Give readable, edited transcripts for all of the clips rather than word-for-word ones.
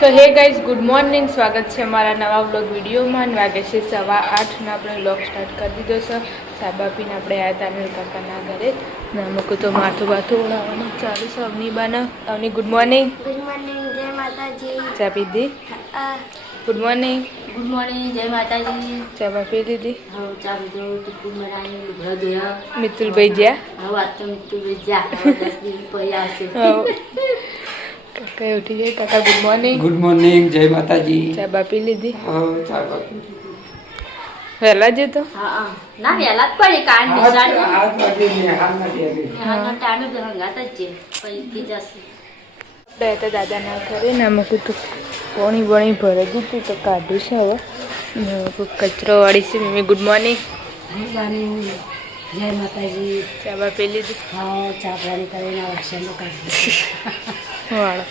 તો hey guys, good morning. સ્વાગત છે અમારા નવા વ્લોગ વિડીયોમાં. વાગે છે 8:15 ને આપણે વ્લોગ સ્ટાર્ટ કરી દીધો છે. સાબા પીને આપણે આવ્યા હતા અનિલ કાકાના ઘરે ને અમુક તો માથું બાથું ઉડાવવાનું ચાલુ છે. Avni good morning. Good morning, જય માતાજી. ચા પીધી? Good morning. ગુડ મોર્નિંગ, જય માતાજી. ચા બા પી લીધી? હા, ચા પીધો. ટિફિન બનાવી ઘર ગયા. મિતુલભાઈ જ્યાં? હા, વાત તો મિતુલભાઈ જ્યાં 10 દિવસ પછી આવશે. કાકા ઉઠી જાય. કાકા ગુડ મોર્નિંગ. ગુડ મોર્નિંગ, જય માતાજી. ચા બા પી લીધી? હા, ચા બાપી. વહેલા જ તો? હા, ના વહેલા જ પડી કારણ નિશાળ હાથ વાગે ને હાથ નથી આવી. હા ટાઈમે હંગાત જ છે પછી જશે. આપણે તો દાદાના ઘરે ને અમે કીધું પોણી ભરે દીધું તો કાઢ્યું છે. હવે કચરો વાળી છે. Mummy good morning. જય માતાજી. ચા બા પી લીધી? હા, ચા પાણી કરીને વાસણો કાઢી વાળો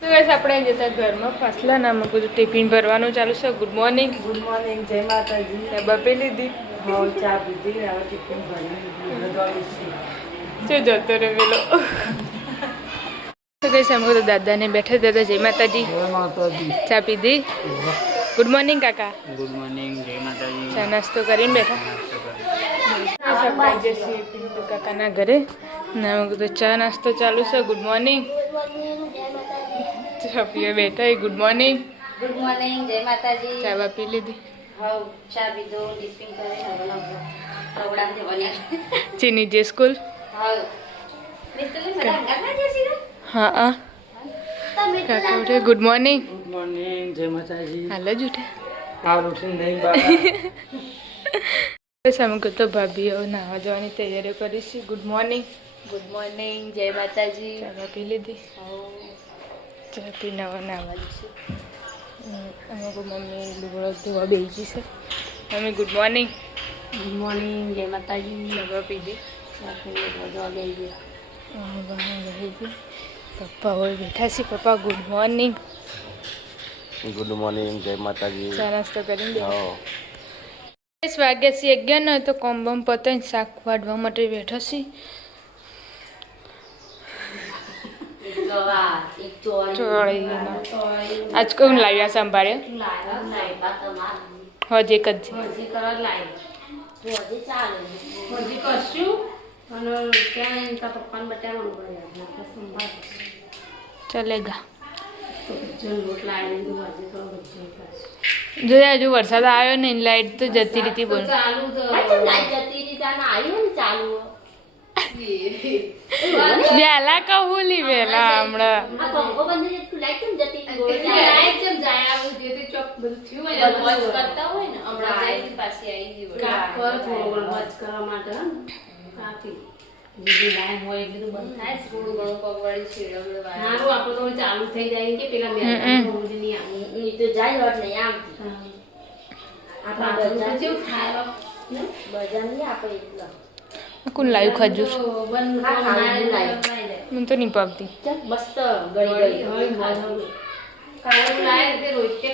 તો બસ આપણે જતા ઘરમાં ફાસલા ના મૂકું તો ટિફિન ભરવાનું ચાલુ છે. Good morning. ગુડ મોર્નિંગ, જય માતાજી. ચા બા પી લીધી? હા, ચા પીધી હવે ટિફિન ભરી શું જતો રે પેલો તો કઈ સામે તો દાદાને બેઠા દાદા જય માતાજી. જય માતાજી. ચા પીધી? ગુડ મોર્નિંગ કાકા. ગુડ મોર્નિંગ, જય માતાજી. ચા નાસ્તો કરીને બેઠા. આપણે જઈએ પિન્ટુ કાકાના ઘરે ને તો ચા નાસ્તો ચાલુ છે. Good morning. ચા પીએ બેઠા. Good morning. ગુડ મોર્નિંગ, જય માતાજી. ચા બા પી લીધી? હા, ચા પીધો. ટિફિન કરીને પ્રોગ્રામથી બન્યા. ચીની જે સ્કૂલ? હા, મિતુલ બધા હંગાત ના જશે ને? હા હા. કાકા ઉઠે. Good morning. ગુડ મોર્નિંગ, જય માતાજી. હાલ જ ઉઠે. હાલ ઉઠીને નહીં બાબા. બસ અમે કહો તો ભાભીઓ નાહવા જવાની તૈયારીઓ કરીશું. Good morning. ગુડ મોર્નિંગ, જય માતાજી. ચા બા પી લીધી? ચા પી નાહવા જઈશું. અમે મમ્મી લુગડો ધોવા બેસી છે. Mummy good morning. Good morning, જય માતાજી. ચા બા પી દે? પપ્પા હોય બેઠા છે. પપ્પા ગુડ મોર્નિંગ. ગુડ મોર્નિંગ, જય માતાજી. ચા નાસ્તો કરીને દે. હા. 10 વાગ્યા છે. 11 ન તો કોમ બમ પતાવીને શાક વાઢવા માટે બેઠા છે. આજ કોણ લાવ્યા સંભાળ્યો? હજ એક જ છે. ચલેગા. જોયા હજુ વરસાદ આવ્યો ને લાઈટ તો જતી રીતી બોલ. વહેલા કહું લી વહેલા હમણાં ચાલુ થઈ જાય કે પેલા જાય વાત નહીં આમ કોણ લાવ્યું ખજૂર? મને તો નહીં પાવતી. મસ્ત ગળી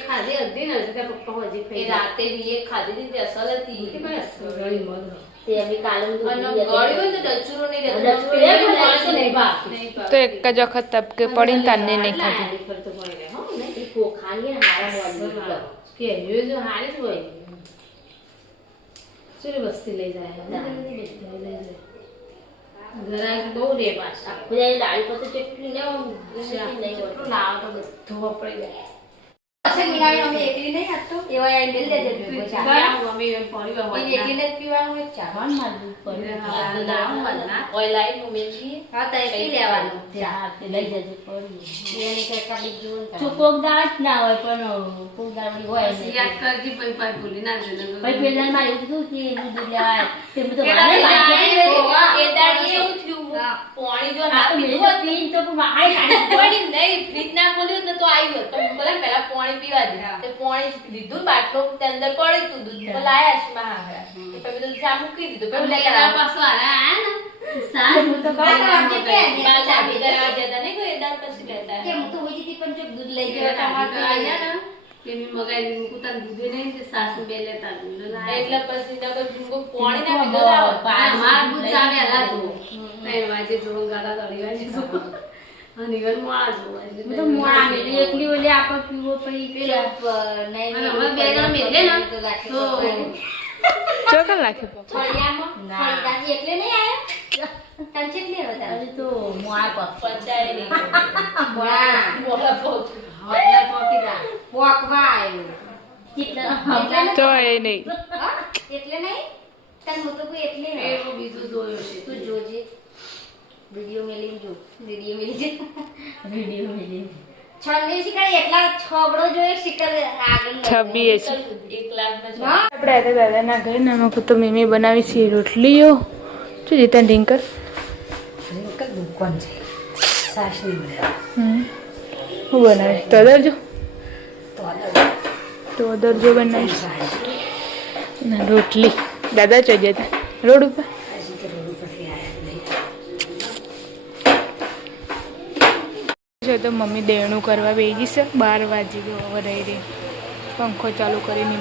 ખાધી હતી ને પપ્પા હજી રાતે બી એક ખાધી હતી અસલ હતી તો એક જ વખત તબકે પડીને તાને નહીં ખાધી. વસ્તી લઈ જાય બહુ રે દાળી પર કેટલી લાવો તો બધું વપરાઈ જાય. એકલી નહીં આપતો એવા પીવાનું કોકદાળ જ ના હોય પણ કોકદાળ હોય યાદ કરજી ભૂલી ના પેલા મારે એવું કીધું કે દૂધ લેવાય તે બધું પાણી જો ના પીધું પીન તો પાણી નહીં ફ્રીજ ના ખોલ્યું ને તો આવ્યું તો પેલા પાણી પીવા દે તે પાણી લીધું બાટલો તે અંદર પડી તું દૂધ તો લાયા છે માં પછી તો ચા મૂકી દીધું પેલું લેલા પાછો આયા ને સાસ હું તો કામ કે ચા પી દરવા જતા નહીં કોઈ એદાર પછી લેતા કે હું તો હોઈ જતી પણ જો દૂધ લઈ ગયો ટમાટર આયા ને કે મી મગાઈ મુકુતા દૂધ નહીં તે સાસ બે લેતા એટલે પછી તો પાણી ના પીધું માર દૂધ ચા વેલા જો 3 વાગે જો ગાડા દળી વાગે હું તો મોણા મેલી એકલી ઓલી આપો પીવો પછી પેલા નહીં અમે બે જણા મેલે ને તો ચોકન નાખે પપ્પા ફળિયામાં ફળિયાથી એટલે નહીં આયા તને કેટલી હતા હજી તો મોણા પચાય નહીં મોણા પોકીદા પોકવા આવ્યો કેટલા તો એ નહીં એટલે નહીં તને હું તો કોઈ એટલે નહીં એવું બીજું જોયું છે તું જોજે વિડિયો મેલી જો વિડિયો મેલી છન્ની શિકાર એટલા છોકરો જોયો શિકાર આગળ 26 1 લાખ આપણે આજે દાદાના ઘરે નામક તો મેમી બનાવી છે રોટલીઓ શું જીતા ડિંકર દુકાન છે સાસની હું બનાવે તો દરજો તો દરજો બનાવી ના રોટલી દાદા ચો જતા રોડ ઉપર છે તો મમ્મી દેણું કરવા બેસી છે 12 વાગી ગયો હવે રહી રહી પંખો ચાલુ કરીને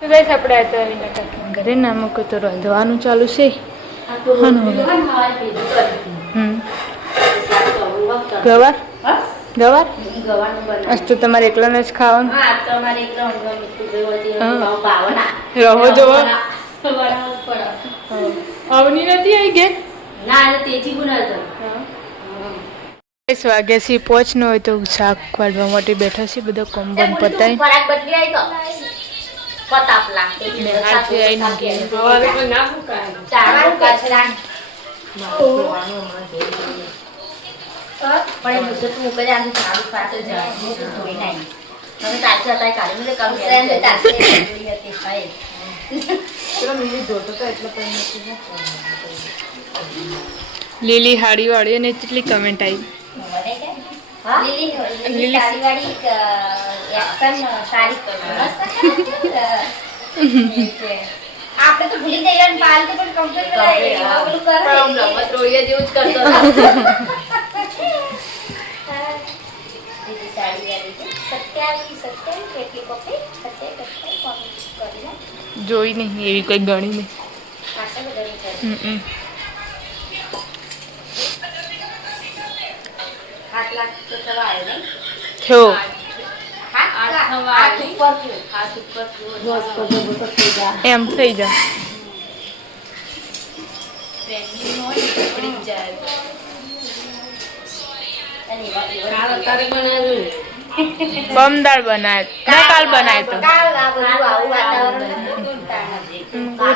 તો ગાઈસ આપણે આ તો આવીને કાકા ઘરે નામક તો રાંધવાનું ચાલુ છે ગવાર ગવાર આજ તો તમારે એકલાને જ ખાવાનું રહો જોવો આવની નથી આવી ગઈ ના તેજી બનાવતો વાગ્યા થી પહોંચ ન હોય તો શાક કાઢવા માટે બેઠા છે બધા કોમ્બન પતાય ફરાક બદલી આવી તો પતાપ લાગતો આજે આવીને ગયા ચાર કાચરા પણ મુझे તું ઉપર આમ સારું પાસે જા હું થોડી નહીં મને તાચા તાઈ કાઢી મને કરું ફ્રેન્ડ તાચે જોઈ હતી ભાઈ ચલો મિનિટ જોતો તો એટલે પણ નથી લીલી હાડી વાળી અને કેટલી કમેન્ટ આવી લીલી સાડીવાળી એક્શન સાડી આપણે તો ભૂલી જઈએ અને પાલ તો પણ કમ્પ્લીટ કરાય ઓલું કરે મત્રોયા જેવું જ કરતો લીલી સાડીવાળી સત્યાવી કેટલી કોપી સત્યાવી કોપી કરીને જોઈ નહીં એવી કોઈ ગણી નહીં આટલે બધાની 8 લાખ તો થવા આવ્યો નહીં થયો હાથ ઉપર એમ થઈ જાય બમદાળ બનાય ના કાલ બનાય તો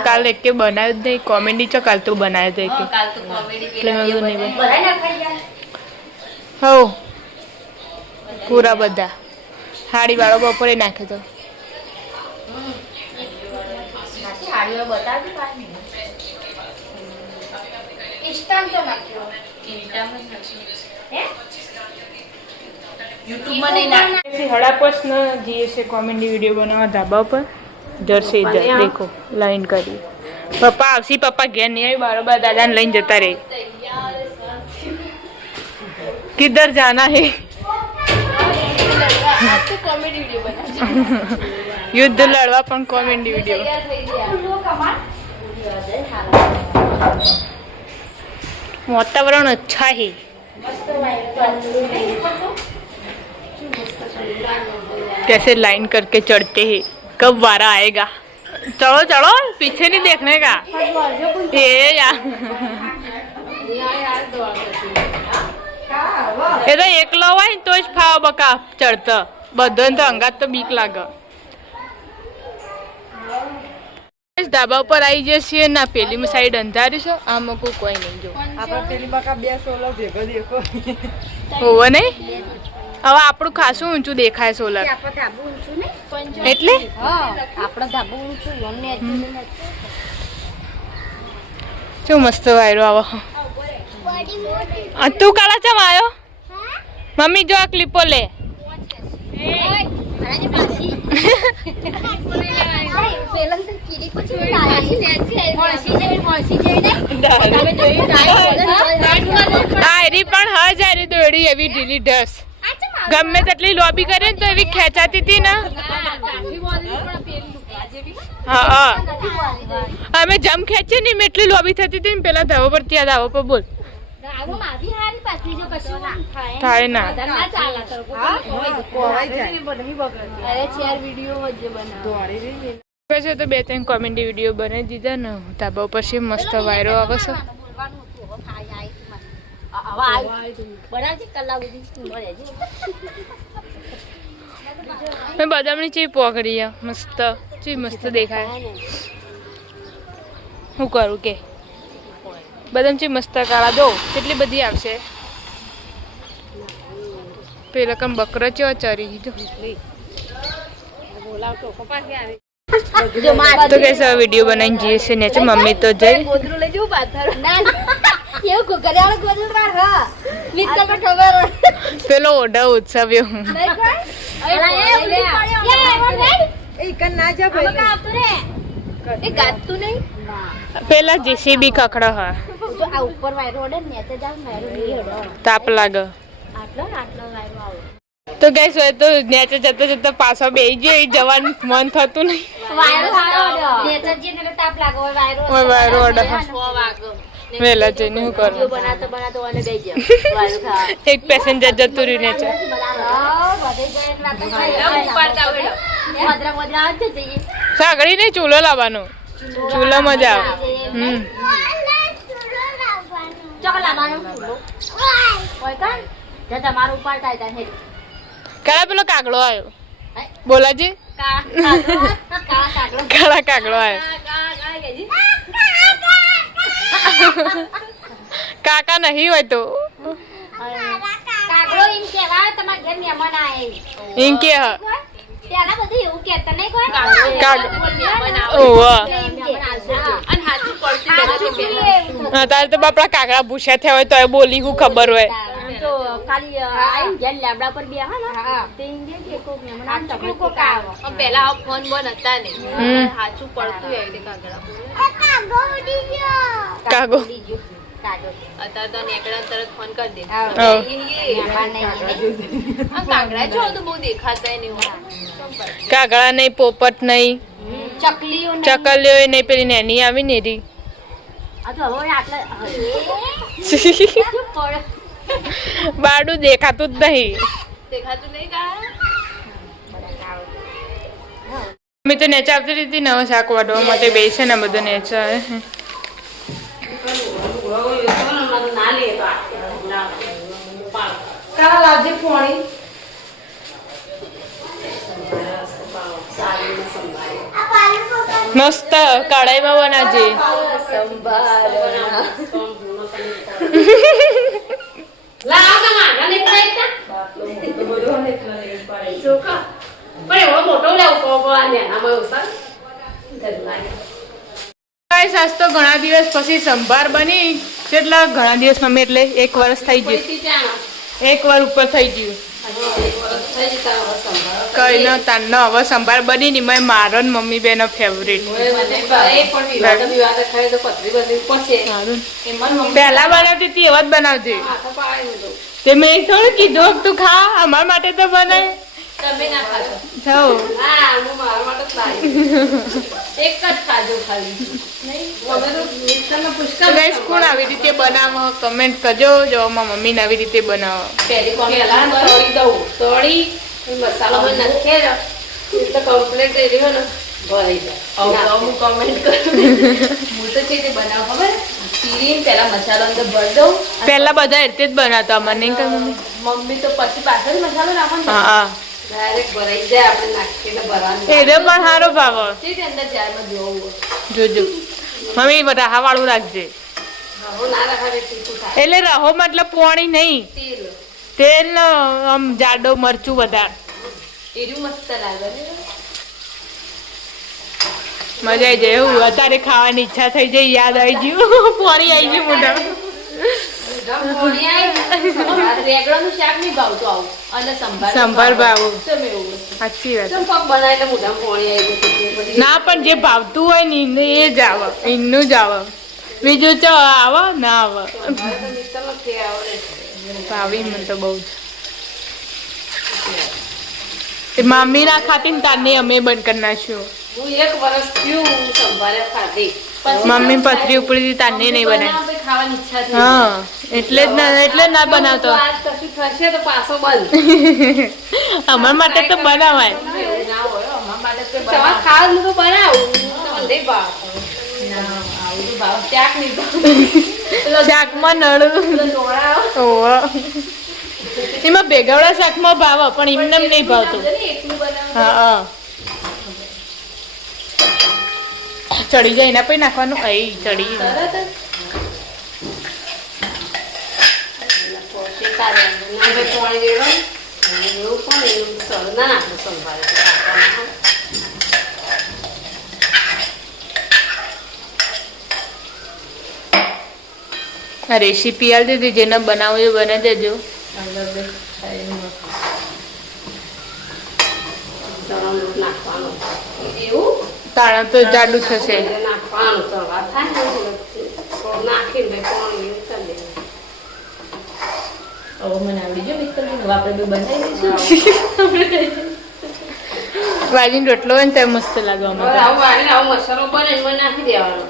કાલ એક કે બનાવ્યું જ નહીં કોમેડી છો કાલ તો બનાવ્યો તો એક એટલે મેં કીધું નહીં હો પૂરા બધા હાડી વાળો બપોરે નાખ્યો તો हड़ापस न जिए से कॉमेडी वीडियो बनावा ढाबा पर डर से इधर देखो लाइन करी पप्पा आवसी पप्पा घेर नहीं आई बारोबार दादा ने लाइन जता रहे किधर जाना है कॉमेडी वीडियो बना युद्ध लड़वा पण कॉमेडी वीडियो वातावरण अच्छा है कैसे लाइन करके चढ़ते हैं कब वारा आएगा चलो चलो पीछे नहीं देखने का ये यार એ તો એકલો હોય ને તો જ ફાવ બકા ચડતો બધાને તો અંગાત તો બીક લાગે ધાબા ઉપર આવી જશે ના પેલી સાઈડ અંધારી છે આમાં કોઈ નહીં જો આપણે પેલી બકા બે સોલો ભેગો દેખો હોવો નહીં હવે આપણું ખાસું ઊંચું દેખાય સોલર એટલે શું મસ્ત વાયરો આવો તું કાળા ચમ આવ્યો મમ્મી જો આ ક્લિપો લે પણ હજારી દોડી એવી ઢીલી ઢસ ગમે તેટલી લોબી કરે ને તો એવી ખેંચાતી હતી ને હા અમે જમ ખેંચી ને એટલી લોબી થતી હતી ને પેલા ધાવો પર ત્યાં ધાવો પર બોલ થાય ના કોવાઈ જાય. અરે ચાર વિડીયો વચ્ચે બનાવ દોડી રહી ને. છે તો 2-3 કોમેડી વિડીયો બનાવી દીધા ને ધાબા ઉપર છે મસ્ત વાયરો આવે છે મેં બદામની ચી પોકડી મસ્ત ચી મસ્ત દેખાય શું કરું કે બદામ ચી મસ્ત કાળા દો કેટલી બધી આવશે પેલા કમ બકરો ચો ચરી દીધો તો कैसा वीडियो बनाई जी से नेचे मम्मी तो जय ગોદરું લઈ જવું પાથર ના કેવું કરિયાળો ગોદરું માર હા મિત્ર પર ખબર પેલો ઓઢા ઉત્સવ નહીં કોઈ એ કન ના જા ભાઈ. એ ગાતું નહીં પેલા જેસીબી કકડો હા જો આ ઉપર વાયરો ઓડે ને તે જાવ વાયરો નહીં ઓડે તાપ લાગે આટલો વાયરો આવે તો ગઈસ હોય તો નેચે જતા જતા પાછો બેસી ગયો એ જવાનું મન થતું નહીં વાયરો ઓડે નેતરજી ને તાપ લાગે હોય ઓય વાયરો ઓડે 6 વાગે વેલા જઈને શું કરું બનાતો બનાતો અને બેસી જાવ વાયરો ખા એક પેસેન્જર જતું રહ્યું નેચે સાગડી નહીં ચૂલો લાવવાનો ચૂલો મજા આવે કાળા પેલો કાગડો આવ્યો બોલાજી કાળા કાગડો આવ્યો કાકા નહીં હોય તો એમ કે તારે તો બાપડા કાગડા ભૂસ્યા થયા હોય તો બોલી હું ખબર હોય પેલા ફોન બંધ હતા ને સાચું પડતું કાગો અત્યારે તો નેકડા તરત ફોન કરી દે કાગડા છો તો બહુ દેખાતા નહીં કાગડા નહીં પોપટ નહીં ચકલીઓ ચકલીઓ નહીં પેલી નેની આવી ને રી બાડું દેખાતું જ નહીં દેખાતું નહીં કા મેં તો નેચા આવતી હતી નવા શાક વાટવા માટે બેસે ને બધું નેચા તારા લાવજે પોણી. મસ્ત કઢાઈમાં બનાવજે સાસ તો ઘણા દિવસ પછી સંભાર બની કેટલા ઘણા દિવસ મમ્મી એટલે 1 વર્ષ થઈ ગયું 1 વાર ઉપર થઈ ગયું કઈ ન તાનો હવે સંભાર બની ની મેં મારો ને મમ્મી બેનો ફેવરેટ પહેલા બનાવતી હતી એવા જ બનાવતી તે મેં થોડું કીધું તું ખા અમારા માટે તો બનાય તમે ના ખાજો જાઓ હા હું મારા માટે જ લાવી એક જ ખાજો ખાલી નહીં હવે તો મિક્સરમાં પુષ્કળ ગાઈસ કોણ આવી રીતે બનાવો કમેન્ટ કરજો જો મારા મમ્મીને આવી રીતે બનાવો પહેલી કોમેલા તળી દઉં તળી મસાલો માં નાખે એ તો કમ્પ્લીટ થઈ રહ્યો ને ભરાઈ જાય હું કમેન્ટ કરું હું તો છે તે બનાવ ખબર ચીરીને પહેલા મસાલો અંદર ભરી દઉં પહેલા બધા રીતે જ બનાવતા મને નહીં કહે મમ્મી મમ્મી તો પછી પાછળ મસાલો નાખવાનો હા હા ડાયરેક્ટ ભરાઈ જાય આપણે નાખીને ભરવાનું એ પણ સારો ભાવ છે તે અંદર જારમાં જોવું જોજો મમ્મી બધા વાળું રાખજે હું ના રાખે તીખું થાય એટલે રહો મતલબ પોણી નહીં તેલ તેલ ને આમ જાડો મરચું વધારે એરું મસ્ત લાગે ને મજા આવી જાય એવું અત્યારે ખાવાની ઈચ્છા થઈ જાય યાદ આવી ગયું પોણી આવી ગયું મોઢા રેગડાનું શાક નહીં ભાવતું આવું અને સંભાર ભાવું તમે એવું સાચી વાત ચમ પગ બનાવીને મોઢામાં પોણી આવી ગયું ના પણ જે ભાવતું હોય ને એ જ આવે એનું જ આવે બીજું ચો આવે ના આવે ભાવી મને તો બહુ જ મામી ના ખાતી ને તાને અમે બંધ કરી નાખ્યું હું 1 વર્ષ થયું સંભારે ખાધી મમ્મી પથરી ઉપડી હતી તાને નહીં બનાવી. પછી ખાવાની ઈચ્છા થઈ. હા એટલે જ ના બનાવતો. આજ કશું થશે તો પાછો બંધ. અમાર માટે તો બનાવાય. ના હોય અમારા માટે તો બનાવ. ખાવાનું તો બનાવું. તમને નહીં ભાવ. ના આવું તો ભાવ ત્યાગ નહીં ભાવ. શાકમાં નળું એમાં ભેગાવડા શાકમાં ભાવ પણ એમને નહીં ભાવતું. હા ચડી જાય એના પછી નાખવાનું. અહીં ચડી આ રેસીપી આલ દીધી જેને બનાવું એ બને દેજો. તાણા તો જાડું થશે. વાજીનો રોટલો હોય ને ત્યારે મસ્ત લાગે. મસાલો બને એમાં નાખી દેવાનો.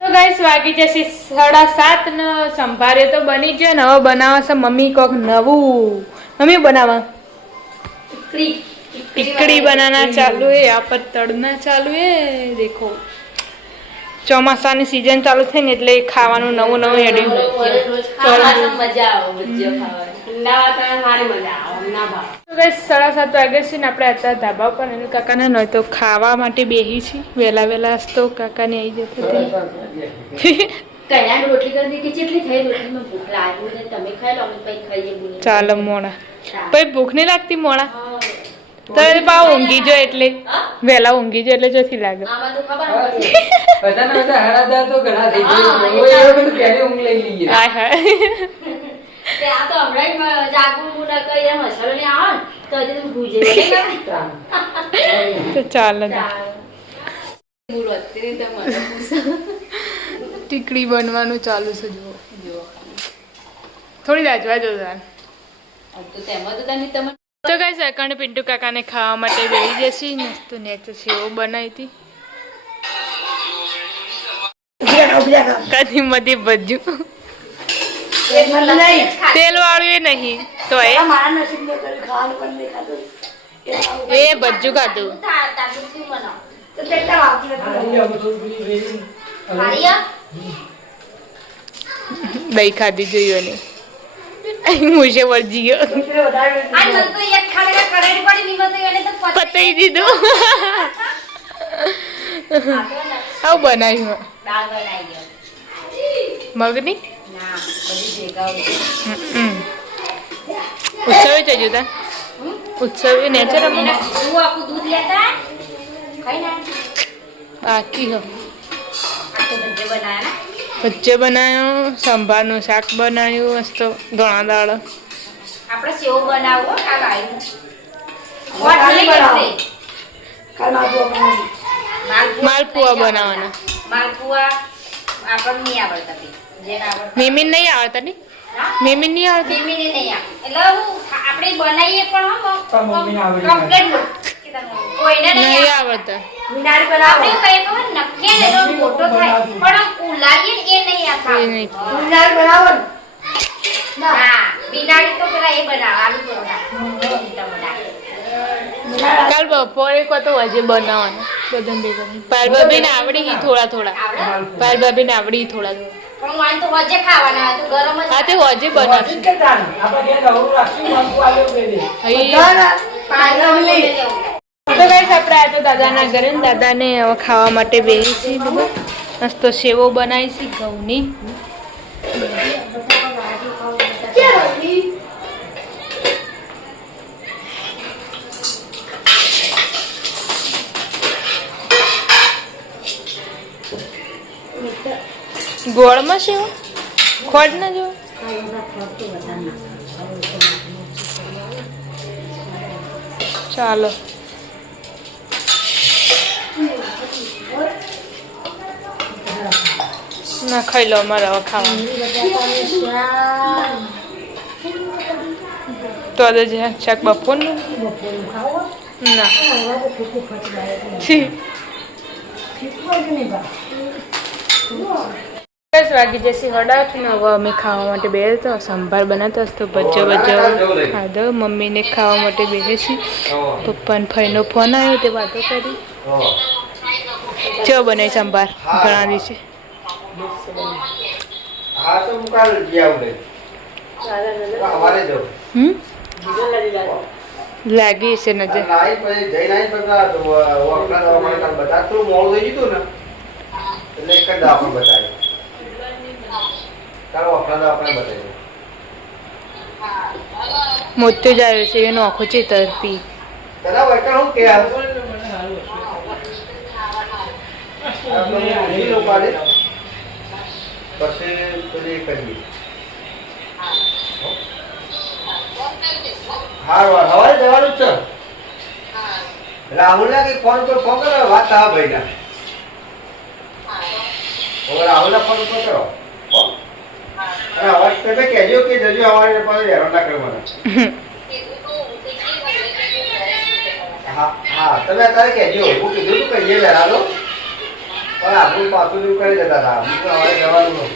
તો ગાઈસ વાગી જશે 7:30 ને સંભારે તો બની જાય ને હવે બનાવવા છે મમ્મી કોક નવું. મમ્મી બનાવવા टिकड़ी बनाना चालू है. यहाँ पर तड़ना चालू है. देखो ચોમાસાની સીઝન ચાલુ થઈ ને એટલે ખાવાનું નવું નવું હેડી. તો ગાઈસ 7:30 વાગે છે ને આપણે અત્યારે ધાબા પર અને કાકાને ન તો ખાવા માટે બેહી છીએ. વહેલા તો કાકાને આવી જતો ચાલો મોડા પછી ભૂખ નહીં લાગતી મોડા તો પાવ ઊંઘી જો એટલે વહેલા ઊંઘી જો એટલે જોથી લાગે. તો ચાલો ટીકડી બનવાનું ચાલુ છે. જુઓ થોડી રાજવા જો તો ગાઈસ અકણ પિન્ટુ કાકાને ખાવા માટે બેસી જશે. મસ્ત નેચો સેવો બનાવી હતી કદી મધી ભજ્યું તેલ વાળું એ નહીં તો એ ભજ્જું ખાધું. દહીં ખાધી જોયું ને મુझे વર્જી ગયો પતાઈ દીધું. આવું બનાવ્યું મગની ઉત્સવ જજો તા ઉત્સવ નેચર બાકી હો ભજ્જે બનાવ્યો. સંભારનું શાક બનાવ્યું. મસ્ત ધોણા દાળ. આપણે સેવ બનાવો માલપુઆ બનાવવાના. માલપુઆ આપણને નહીં આવડતા. મેમીન નહીં આવડતા ને મેમીન નહીં આવડતા. મેમીને નહીં આવડે એટલે આપણે બનાવીએ પણ કોઈને નહીં આવડતા. મીનારી બનાવો. આપણે કઈ ખબર નક્કી ને તો મોટો થાય પણ ઉલાડીએ એ નહીં આવતા. મીનારી બનાવો ને. હા બિનાડી તો પેલા એ બનાવ આલુ પરોઠા. કાલ બપોરે કો તો હજે બનાવવાના બધા ભેગા. પાલભાભીને આવડી થોડા. પાલભાભીને આવડી થોડા. પણ વાન તો વજે ખાવાના તો ગરમ જ. હા તે હજે બનાવશું. તો ગાઈસ આપણે આ તો દાદાના ઘરે ને દાદાને હવે ખાવા માટે બેસી છીએ. બધું મસ્ત સેવો બનાવી છે ઘઉંની. ગોળમાં સેવો ખોટ ના જો ચાલો ના ખાઈ લો અમારે હવે ખાવાનું તો આજે શાક બપોરનું ના હવે તો ફૂકું ફટવાય એટલે. છી ફીકવા જ નહીં બા. 10 વાગી જશે 8:30 ને હવે અમે ખાવા માટે બેસે તો સંભાર બનાવતા હશે તો ભજો ખાધો મમ્મીને ખાવા માટે બેસે છે પપ્પાને ફઈનો ફોન આવ્યો તે વાતો કરી ચો બને સંભાર ઘણા દિવસે હા તો મુકાલ જીયાવ લે અમારે જો લાગી છે નજર નાઈ પછી જઈ નાઈ બધા વખરા દવાખાને કાલ બતા તો મોડું થઈ ગયું ને એટલે એક જ દવાખાને બતાવ્યું કાલ વખરા દવાખાને બતાવ્યું મોટો જ આવ્યો છે એનો આખો છે તરફી તને વૈકણ હું કે આપણે ઊંધી લોપાડે પછી પેલી કરીએ હા હવારે જવાનું જ છે રાહુલ ના ફોન ઉપર ફોન કરો વાત થવા ભાઈ ના રાહુલ ના ફોન ઉપર કરો અને અવાજ તમે કહેજો કે જજો અમારે પાસે હેરાન ના કરવાના હા હા તમે અત્યારે કહેજો હું કીધું તું કહીએ જરા લો પણ આપણું પાછું જેવું કરી જતા હતા અમારે જવાનું